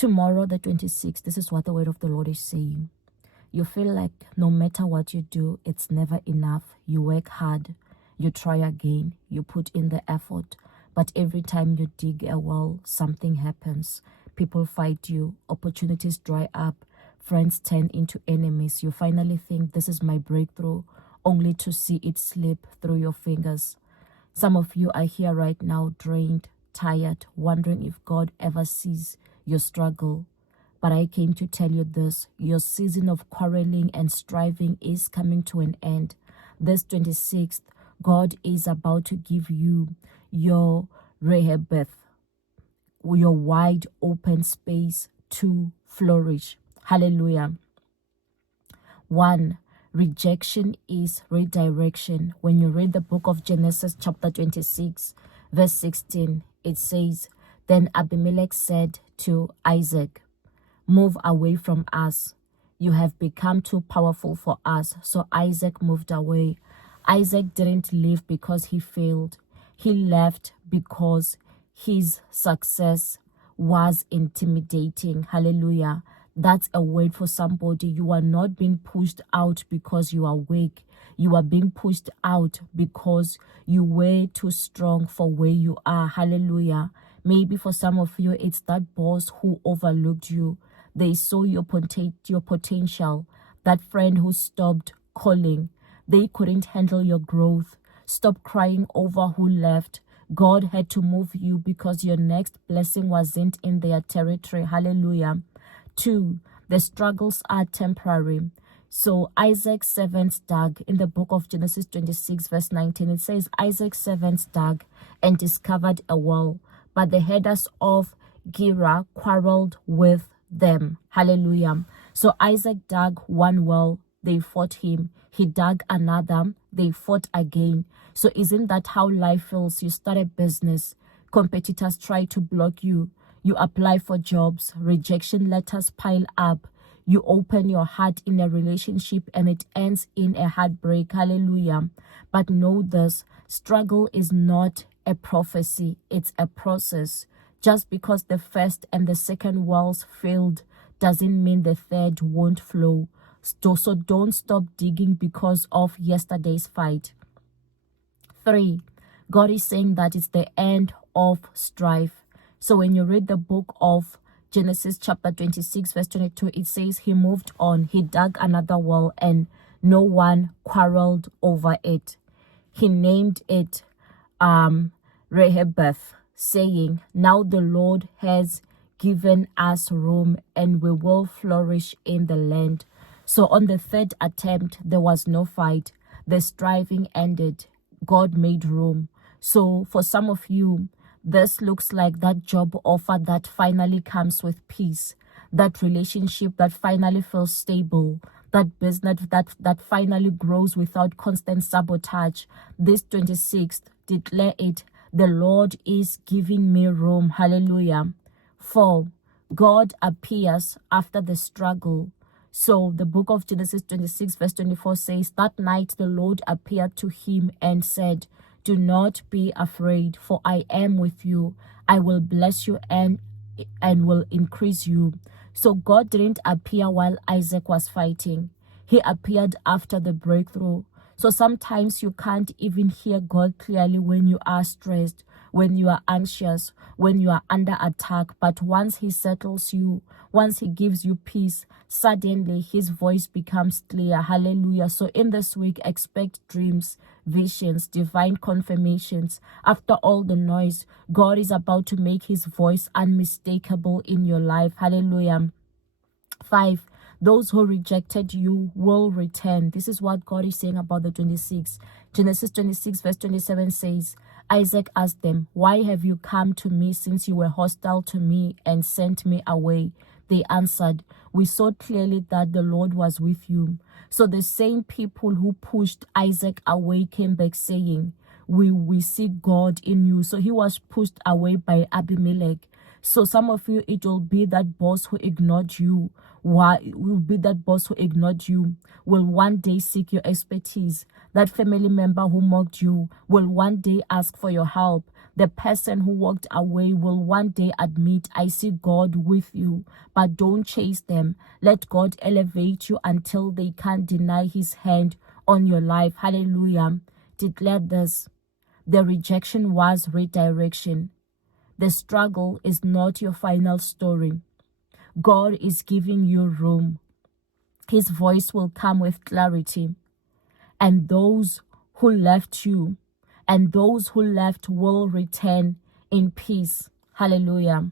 Tomorrow, the 26th, this is what the word of the Lord is saying. You feel like no matter what you do, it's never enough. You work hard, you try again, you put in the effort. But every time you dig a well, something happens. People fight you, opportunities dry up, friends turn into enemies. You finally think this is my breakthrough, only to see it slip through your fingers. Some of you are here right now, drained, tired, wondering if God ever sees your struggle. But I came to tell you this: your season of quarreling and striving is coming to an end. This 26th, God is about to give you your Rehoboth, your wide open space to flourish. Hallelujah. 1. Rejection is redirection. When you read the book of Genesis chapter 26, verse 16, it says, Then Abimelech said to Isaac, Move away from us. You have become too powerful for us. So Isaac moved away. Isaac didn't leave because he failed. He left because his success was intimidating. Hallelujah. That's a word for somebody. You are not being pushed out because you are weak. You are being pushed out because you were too strong for where you are. Hallelujah. Maybe for some of you, it's that boss who overlooked you. They saw your potential. That friend who stopped calling. They couldn't handle your growth. Stop crying over who left. God had to move you because your next blessing wasn't in their territory. Hallelujah. 2. The struggles are temporary. So Isaac's servants dug. In the book of Genesis 26 verse 19, it says, Isaac's servants dug and discovered a well, but the herders of Gerar quarreled with them. Hallelujah. So Isaac dug one well, they fought him. He dug another, they fought again. So isn't that how life feels? You start a business, competitors try to block you. You apply for jobs, rejection letters pile up. You open your heart in a relationship and it ends in a heartbreak. Hallelujah. But know this, struggle is not a prophecy, it's a process. Just because the first and the second wells failed doesn't mean the third won't flow. So don't stop digging because of yesterday's fight. 3. God is saying that it's the end of strife. So when you read the book of Genesis chapter 26 verse 22, it says he moved on. He dug another well and no one quarreled over it. He named it Rehoboth, saying, Now the Lord has given us room and we will flourish in the land. So on the third attempt, there was no fight. The striving ended. God made room. So for some of you, this looks like that job offer that finally comes with peace, that relationship that finally feels stable, that business that finally grows without constant sabotage. This 26th, declare it. The Lord is giving me room. Hallelujah. 4. God appears after the struggle. So the book of Genesis 26 verse 24 says, That night the Lord appeared to him and said, Do not be afraid, for I am with you. I will bless you and will increase you. So God didn't appear while Isaac was fighting. He appeared after the breakthrough. So sometimes you can't even hear God clearly when you are stressed, when you are anxious, when you are under attack. But once he settles you, once he gives you peace, suddenly his voice becomes clear. Hallelujah. So in this week, expect dreams, visions, divine confirmations. After all the noise, God is about to make his voice unmistakable in your life. Hallelujah. 5. Those who rejected you will return. This is what God is saying about the 26th. Genesis 26 verse 27 says, Isaac asked them, Why have you come to me since you were hostile to me and sent me away? They answered, We saw clearly that the Lord was with you. So the same people who pushed Isaac away came back saying, We see God in you. So he was pushed away by Abimelech. So some of you, it will be that boss who ignored you. Why will be that boss who ignored you will one day seek your expertise. That family member who mocked you will one day ask for your help. The person who walked away will one day admit, I see God with you, but don't chase them. Let God elevate you until they can't deny his hand on your life. Hallelujah. Declare this. The rejection was redirection. The struggle is not your final story. God is giving you room. His voice will come with clarity. And those who left you and those who left will return in peace. Hallelujah.